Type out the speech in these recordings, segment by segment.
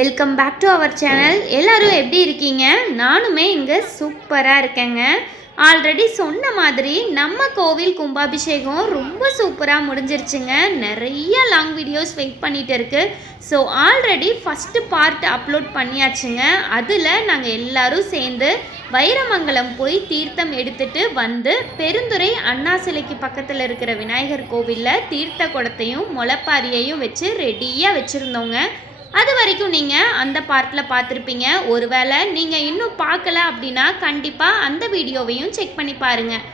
Welcome back to our channel. எல்லோரும் எப்படி இருக்கீங்க? நானுமே இங்கே சூப்பராக இருக்கேங்க. ஆல்ரெடி சொன்ன மாதிரி நம்ம கோவில் கும்பாபிஷேகம் ரொம்ப சூப்பராக முடிஞ்சிருச்சுங்க. நிறைய லாங் வீடியோஸ் வெயிட் பண்ணிகிட்டு இருக்குது. So already first part upload பண்ணியாச்சுங்க. அதில் நாங்கள் எல்லோரும் சேர்ந்து வைரமங்கலம் போய் தீர்த்தம் எடுத்துகிட்டு வந்து பெருந்துறை அண்ணா சிலைக்கு பக்கத்தில் இருக்கிற விநாயகர் கோவிலில் தீர்த்த குடத்தையும் முளைப்பாரியையும் வச்சு ரெடியாக வச்சுருந்தோங்க. அது வரைக்கும் நீங்கள் அந்த பார்ட்டில் பார்த்துருப்பீங்க. ஒருவேளை நீங்கள் இன்னும் பார்க்கல அப்படின்னா கண்டிப்பாக அந்த வீடியோவையும் செக் பண்ணி பாருங்கள்.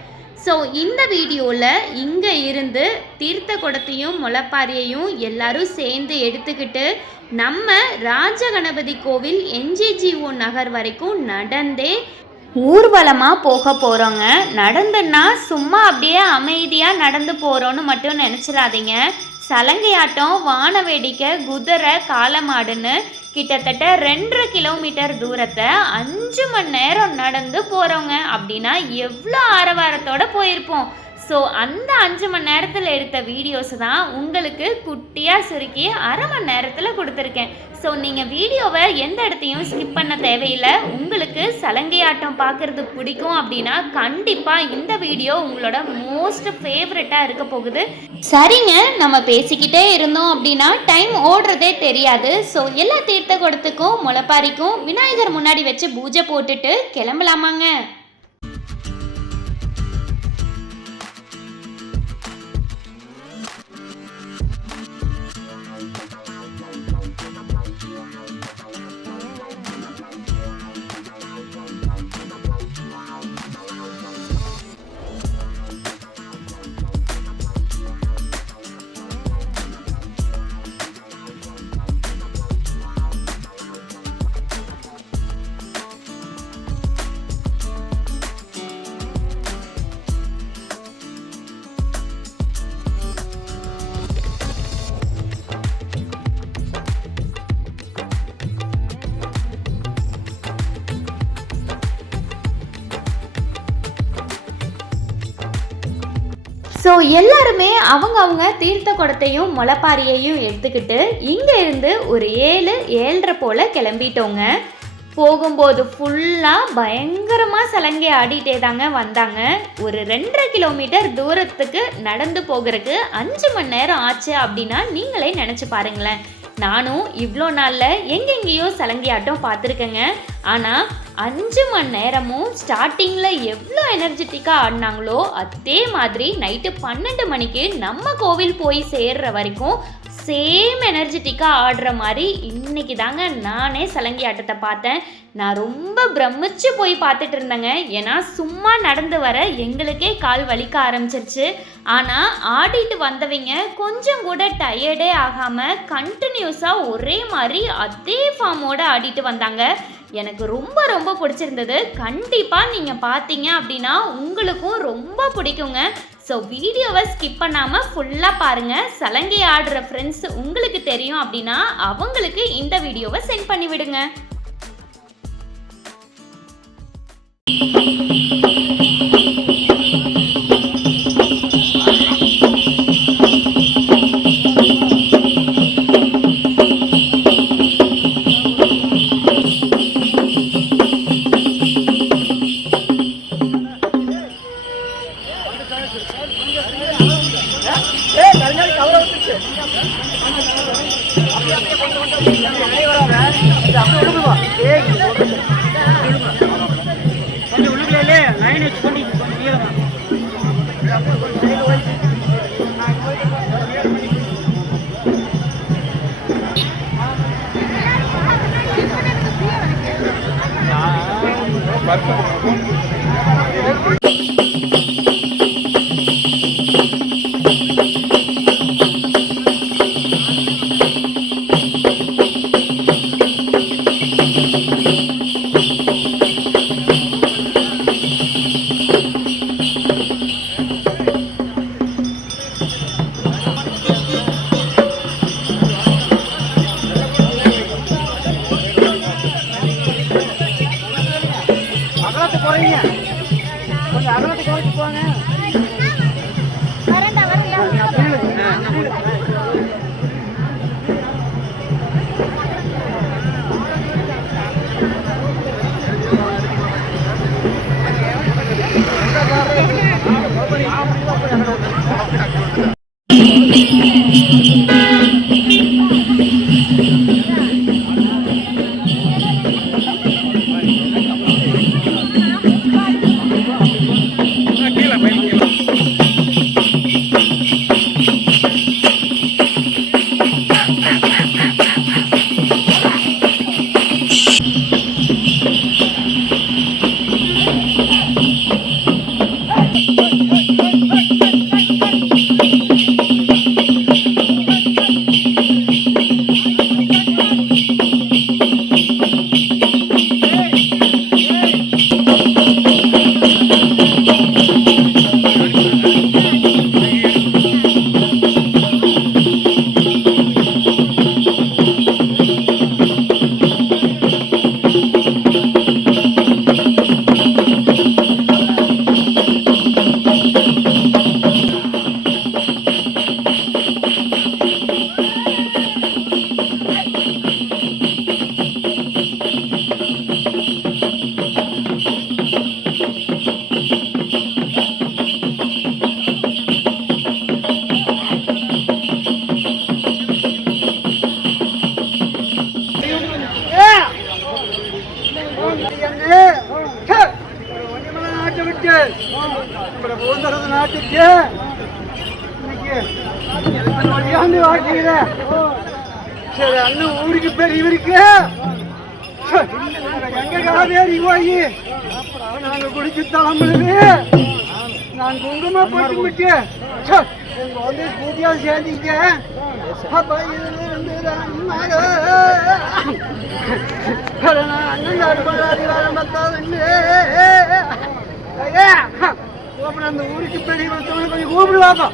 ஸோ இந்த வீடியோவில் இங்கே இருந்து தீர்த்த குடத்தையும் முளைப்பாரியையும் எல்லாரும் சேர்ந்து எடுத்துக்கிட்டு நம்ம ராஜகணபதி கோவில் என்ஜிஜிஓ நகர் வரைக்கும் நடந்தே ஊர்வலமாக போக போகிறோங்க. நடந்துன்னா சும்மா அப்படியே அமைதியாக நடந்து போகிறோன்னு மட்டும் நினச்சிடாதீங்க. சலங்கையாட்டம், வான வேடிக்கை, குதிரை, காளமாடுன்னு கிட்டத்தட்ட 2.5 கிலோமீட்டர் தூரத்தை 5 மணி நேரம் நடந்து போகிறோங்க. அப்படின்னா எவ்வளோ ஆரவாரத்தோடு போயிருப்போம். ஸோ அந்த 5 மணி நேரத்தில் எடுத்த வீடியோஸ் தான் உங்களுக்கு குட்டியாக சுருக்கி 1/2 மணி நேரத்தில் கொடுத்துருக்கேன். ஸோ நீங்கள் வீடியோவை எந்த இடத்தையும் ஸ்கிப் பண்ண தேவையில்லை. உங்களுக்கு சலங்கையாட்டம் பார்க்குறது பிடிக்கும் அப்படின்னா கண்டிப்பாக இந்த வீடியோ உங்களோட மோஸ்ட் ஃபேவரட்டாக இருக்க போகுது. சரிங்க, நம்ம பேசிக்கிட்டே இருந்தோம் அப்படின்னா டைம் ஓடுறதே தெரியாது. ஸோ எல்லா தீர்த்த குடத்துக்கும் முளைப்பாரிக்கும் விநாயகர் முன்னாடி வச்சு பூஜை போட்டுட்டு கிளம்பலாமாங்க. ஸோ எல்லாருமே அவங்க தீர்த்த குடத்தையும் முளைப்பாரியையும் எடுத்துக்கிட்டு இங்கே இருந்து ஒரு 7-7:30 போல் கிளம்பிட்டோங்க. போகும்போது ஃபுல்லாக பயங்கரமாக சலங்கை ஆடிட்டே தாங்க வந்தாங்க. ஒரு 2.5 கிலோமீட்டர் தூரத்துக்கு நடந்து போகிறதுக்கு 5 மணி நேரம் ஆச்சு அப்படின்னா நீங்களே நினச்சி பாருங்களேன். நானும் இவ்வளோ நாளில் எங்கெங்கேயோ சலங்கையாட்டம் பார்த்துருக்கேங்க. ஆனால் 5 மணி நேரமும் ஸ்டார்டிங்கில் எவ்வளோ எனர்ஜெட்டிக்காக ஆடினாங்களோ அதே மாதிரி நைட்டு 12 மணிக்கு நம்ம கோவில் போய் சேர்ற வரைக்கும் சேம் எனர்ஜெட்டிக்காக ஆடுற மாதிரி இன்றைக்கி தாங்க நானே சலங்கை ஆட்டத்தை பார்த்தேன். நான் ரொம்ப பிரமிச்சு போய் பார்த்துட்டு இருந்தேங்க. ஏன்னா சும்மா நடந்து வர எங்களுக்கே கால் வலிக்க ஆரம்பிச்சிருச்சு. ஆனால் ஆடிட்டு வந்தவங்க கொஞ்சம் கூட டயர்டே ஆகாமல் கண்டினியூஸாக ஒரே மாதிரி அதே ஃபார்மோடு ஆடிட்டு வந்தாங்க. எனக்கு ரொம்ப ரொம்ப பிடிச்சிருந்தது. கண்டிப்பாக நீங்கள் பார்த்தீங்க அப்படின்னா உங்களுக்கும் ரொம்ப பிடிக்குங்க. ஸோ வீடியோவை ஸ்கிப் பண்ணாமல் ஃபுல்லாக பாருங்கள். சலங்கை ஆடுற ஃப்ரெண்ட்ஸ் உங்களுக்கு தெரியும் அப்படின்னா அவங்களுக்கு இந்த வீடியோவை சென்ட் பண்ணி விடுங்க. விட்டு போந்தரது நாட்டுக்கு இன்னைக்கு வாக்கிற சரி அண்ணன் ஊருக்கு பெரியவருக்கு எங்க காவேரி போய் நாங்க குடிச்சு தலைமுழுது நான் குங்கும போட்டு விட்டு எங்க வந்து பூஜையா சேர்ந்தீங்க அப்ப இதுல இருந்து அண்ணன் அந்த ஊருக்கு பெரிய கொஞ்சம் கூப்பிடுவாப்பா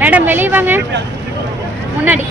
மேடம் வெளியே வாங்க முன்னாடி.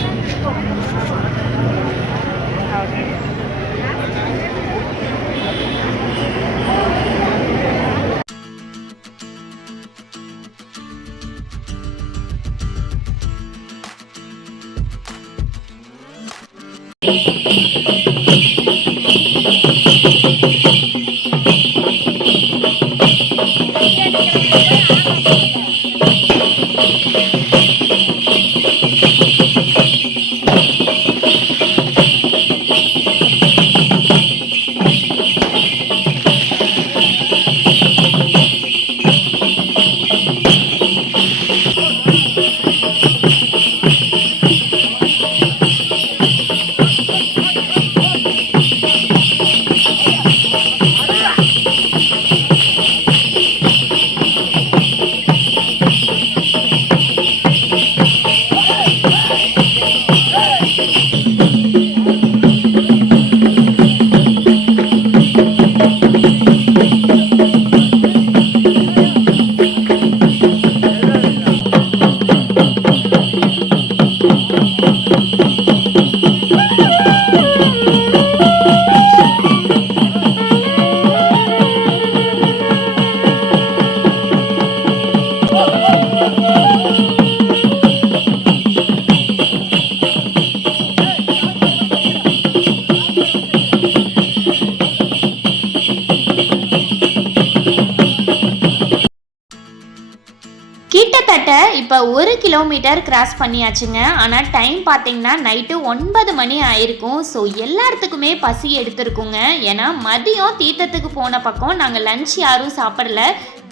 கிட்டத்தட்ட இப்போ 1 கிலோமீட்டர் கிராஸ் பண்ணியாச்சுங்க. ஆனால் டைம் பார்த்தீங்கன்னா நைட்டு 9 மணி ஆயிருக்கும். ஸோ எல்லாத்துக்குமே பசி எடுத்துருக்குங்க. ஏன்னா மதியம் தீர்த்தத்துக்கு போன பக்கம் நாங்கள் லஞ்ச் யாரும் சாப்பிடல,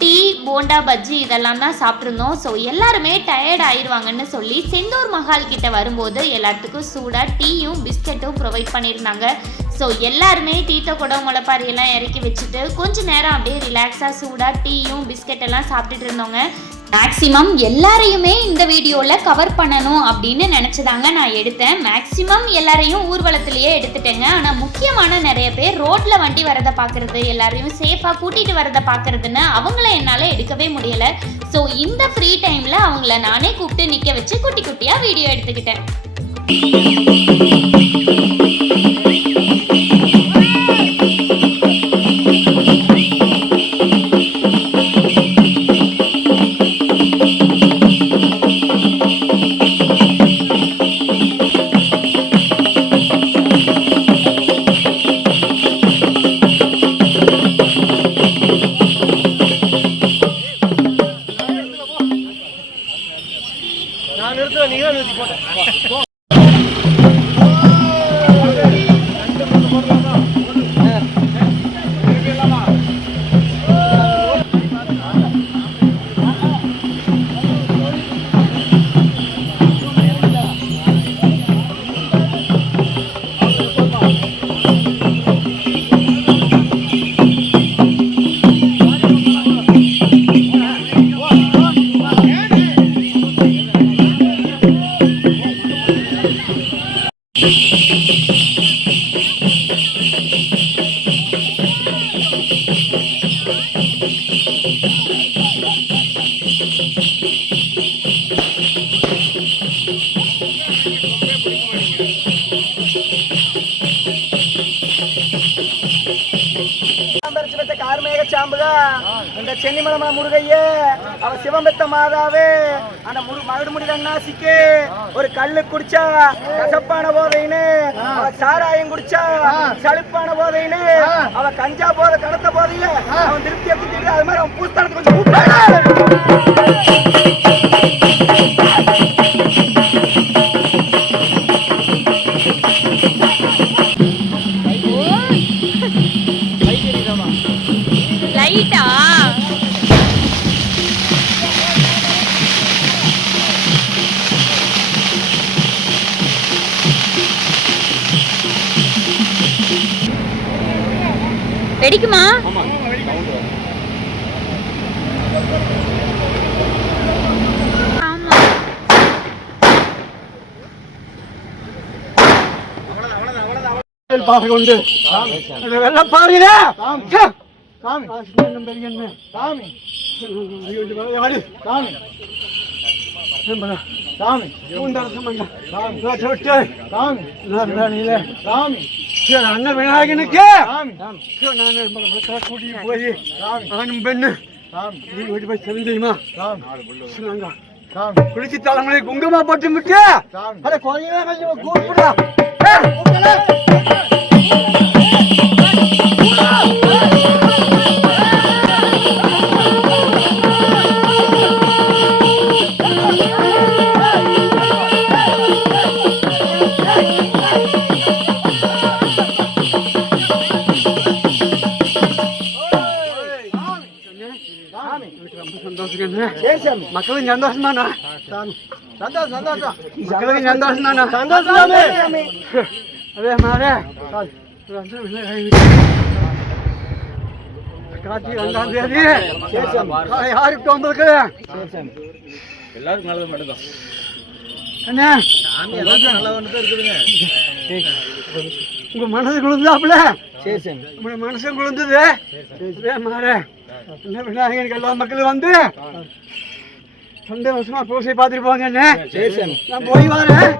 டீ போண்டா பஜ்ஜி இதெல்லாம் தான் சாப்பிட்ருந்தோம். ஸோ எல்லாருமே டயர்ட் ஆயிடுவாங்கன்னு சொல்லி செந்தூர் மஹால் கிட்ட வரும்போது எல்லாத்துக்கும் சூடாக டீயும் பிஸ்கட்டும் ப்ரொவைட் பண்ணியிருந்தாங்க. ஸோ எல்லாருமே தீர்த்த குடம் முளைப்பாரி எல்லாம் இறக்கி வச்சுட்டு கொஞ்ச நேரம் அப்படியே ரிலாக்ஸாக சூடாக டீயும் பிஸ்கட் எல்லாம் சாப்பிட்டுட்டு இருந்தோங்க. மேக்ஸிமம் எல்லாரையுமே இந்த வீடியோவில் கவர் பண்ணணும் அப்படின்னு நினச்சதாங்க நான் எடுத்தேன். மேக்ஸிமம் எல்லாரையும் ஊர்வலத்திலேயே எடுத்துட்டேங்க. ஆனால் முக்கியமான நிறைய பேர் ரோட்டில் வண்டி வரதை பார்க்குறது, எல்லாரையும் சேஃபாக கூட்டிகிட்டு வரதை பார்க்குறதுன்னு அவங்கள என்னால் எடுக்கவே முடியலை. ஸோ இந்த ஃப்ரீ டைமில் அவங்கள நானே கூப்பிட்டு நிற்க வச்சு குட்டி குட்டியாக வீடியோ எடுத்துக்கிட்டேன். இந்த சென்னிமலை முருகையே அவ சிவம்பெத்த மாதாவே அந்த மகுடு முடித அண்ணாசிக்கு ஒரு கல்லு குடிச்சா கசப்பான போதைன்னு, அவ சாராயம் குடிச்சா சளிப்பான போதைன்னு, அவ கஞ்சா போதை கடத்த போதையில அவன் திருப்தி எடுத்துட்டு அது மாதிரி அவன் பூஸ்தானத்துக்கு கொஞ்சம் லைட்டா வெடிக்குமா? வெள்ளப்பாறை கொண்டு அந்த வெள்ளப்பாறையில சாமி பெரியண்ணே சாமி சாமி சாமி அண்ணன் விநாயகனுக்கு கூட்டிட்டு போய் ஆணும் பெண்ணு வீட்டு போய் தெரிஞ்சுமா குளிச்சு தலைமுறை குங்குமா போட்டு விட்டு அதை கொஞ்சம் கூப்பிடா மக்களும் சந்தோஷம் தானா மக்களுக்கு சந்தோஷம் தானா அதே மாதிரி கார்த்திகை 2ஆம் தேதி யாருக்கு வந்திருக்கு எல்லாருக்கும் நல்லது மட்டும்தான் அண்ணா உங்க மனசு குளிர்ந்தாப்புல உங்க மனசு குளிர்ந்தது அதே மாதிரி என்ன விநாயகனுக்கு எல்லா மக்களும் வந்து சந்தோஷமா பூசை பார்த்துட்டு போங்க என்ன நான் போய் வரேன்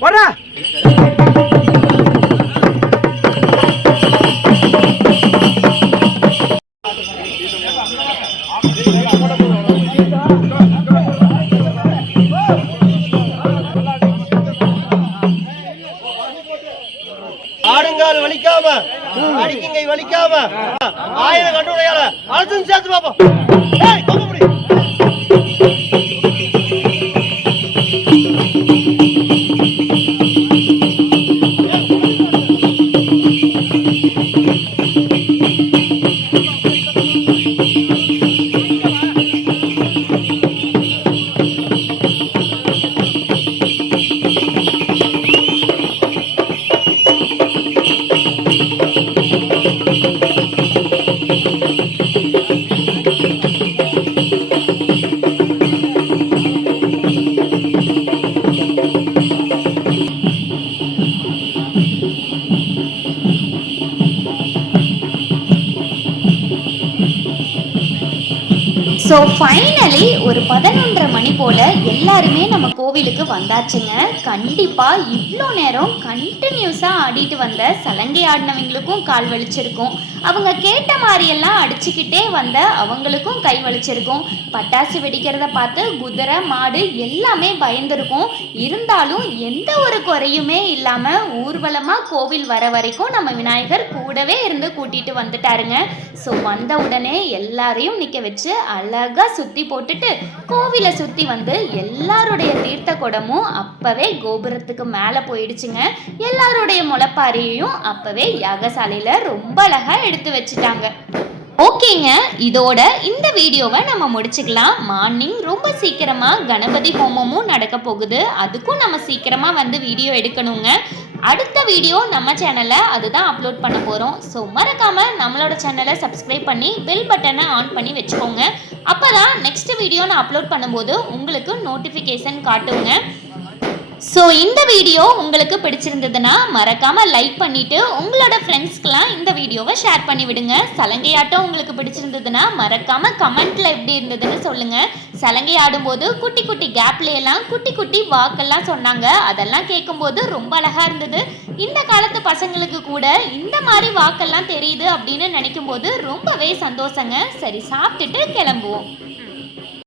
போடா ஆடுங்கால் வலிக்காம அடிக்கங்கை வலிக்காம ஆயிரம் கட்டுரையால அழுத்தம் சேர்த்து பாப்போம் ஸோ ஃபைனலி ஒரு 11:30 மணி போல் எல்லாருமே நம்ம கோவிலுக்கு வந்தாச்சுங்க. கண்டிப்பாக இவ்வளோ நேரம் கண்டினியூஸாக ஆடிட்டு வந்த சலங்கை ஆடினவங்களுக்கும் கால் வலிச்சிருக்கும், அவங்க கேட்ட மாதிரியெல்லாம் அடிச்சுக்கிட்டே வந்த அவங்களுக்கும் கை வலிச்சிருக்கும், பட்டாசு வெடிக்கிறத பார்த்து குதிரை மாடு எல்லாமே பயந்துருக்கும். இருந்தாலும் எந்த ஒரு குறையுமே இல்லாமல் ஊர்வலமாக கோவில் வர வரைக்கும் நம்ம விநாயகர் கூடவே இருந்து கூட்டிகிட்டு வந்துட்டாருங்க. ஸோ வந்த உடனே எல்லாரையும் நிற்க வச்சு அழகாக சுற்றி போட்டுட்டு கோவிலை சுற்றி வந்து எல்லாருடைய தீர்த்த குடமும் அப்போவே கோபுரத்துக்கு மேலே போயிடுச்சுங்க. எல்லாருடைய முளைப்பாரியும் அப்போவே யாகசாலையில் ரொம்ப அழகாக எடுத்து வச்சுட்டாங்க. ஓகேங்க, இதோட இந்த வீடியோவை நம்ம முடிச்சுக்கலாம். மார்னிங் ரொம்ப சீக்கிரமாக கணபதி ஹோமமும் நடக்க போகுது, அதுக்கும் நம்ம சீக்கிரமாக வந்து வீடியோ எடுக்கணுங்க. அடுத்த வீடியோ நம்ம சேனலில் அதுதான் அப்லோட் பண்ண போகிறோம். ஸோ மறக்காமல் நம்மளோட சேனலை சப்ஸ்கிரைப் பண்ணி பெல் பட்டனை ஆன் பண்ணி வச்சுக்கோங்க. அப்போ தான் நெக்ஸ்ட் வீடியோ நான் அப்லோட் பண்ணும்போது உங்களுக்கு நோட்டிஃபிகேஷன் காட்டுங்க. ஸோ இந்த வீடியோ உங்களுக்கு பிடிச்சிருந்ததுன்னா மறக்காமல் லைக் பண்ணிவிட்டு உங்களோட ஃப்ரெண்ட்ஸ்க்கெலாம் இந்த வீடியோவை ஷேர் பண்ணி விடுங்க. சலங்கையாட்டம் உங்களுக்கு பிடிச்சிருந்ததுன்னா மறக்காமல் கமெண்ட்டில் எப்படி இருந்ததுன்னு சொல்லுங்கள். சலங்கை ஆடும்போது குட்டி குட்டி கேப்லையெல்லாம் குட்டி குட்டி வாக்கெல்லாம் சொன்னாங்க. அதெல்லாம் கேட்கும்போது ரொம்ப அழகாக இருந்தது. இந்த காலத்து பசங்களுக்கு கூட இந்த மாதிரி வாக்கெல்லாம் தெரியுது அப்படின்னு நினைக்கும் போது ரொம்பவே சந்தோஷங்க. சரி, சாப்பிட்டுட்டு கிளம்புவோம்.